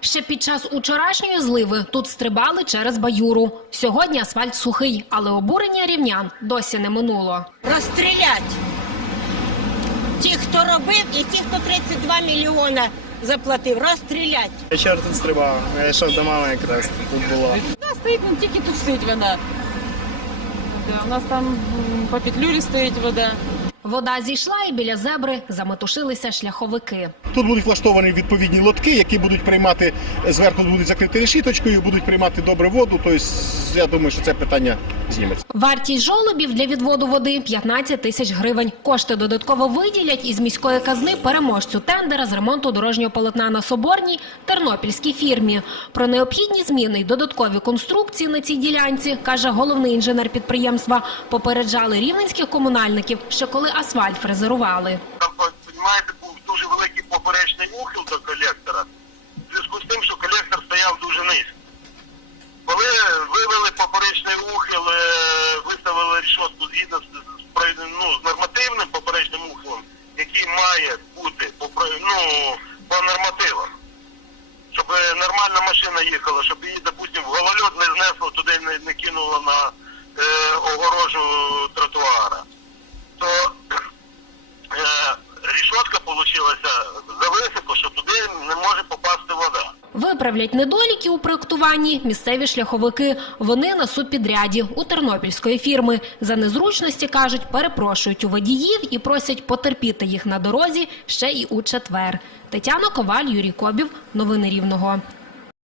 Ще під час учорашньої зливи тут стрибали через баюру. Сьогодні асфальт сухий, але обурення рівнян досі не минуло. розстрілять тих, хто робив, і тих, хто 32 мільйона заплатив, розстрілять. Я вчора тут стрибав, я йшов до мами якраз тут було. Да, стоїть, ну тільки тут стоїть вода. Да, у нас там по петлюрі стоїть вода. Вода зійшла і біля зебри заметушилися шляховики. Тут будуть влаштовані відповідні лотки, які будуть приймати зверху будуть закриті решіточкою, будуть приймати добре воду. Тобто, я думаю, що це питання зніметься. Вартість жолобів для відводу води 15 тисяч гривень. Кошти додатково виділять із міської казни переможцю тендера з ремонту дорожнього полотна на Соборній тернопільській фірмі. Про необхідні зміни й додаткові конструкції на цій ділянці, каже головний інженер підприємства, попереджали рівненських комунальників, ще коли асфальт фрезерували. Там, розумієте, був дуже великий поперечний ухил до колектора, в зв'язку з тим, що колектор стояв дуже низько. Коли вивели поперечний ухил, е, виставили рішотку згідно ну, з нормативним поперечним ухилом, який має бути ну, по нормативам. Щоб е, нормальна машина їхала, щоб її, допустим, голольот не знесло, туди не, не кинуло на е, огорожу тротуара. То е, рішотка получилася за високо, що туди не може попасти вода. Виправлять недоліки у проєктуванні місцеві шляховики. Вони на субпідряді у тернопільської фірми. За незручності, кажуть, перепрошують у водіїв і просять потерпіти їх на дорозі ще і у четвер. Тетяна Коваль, Юрій Кобів. Новини Рівного.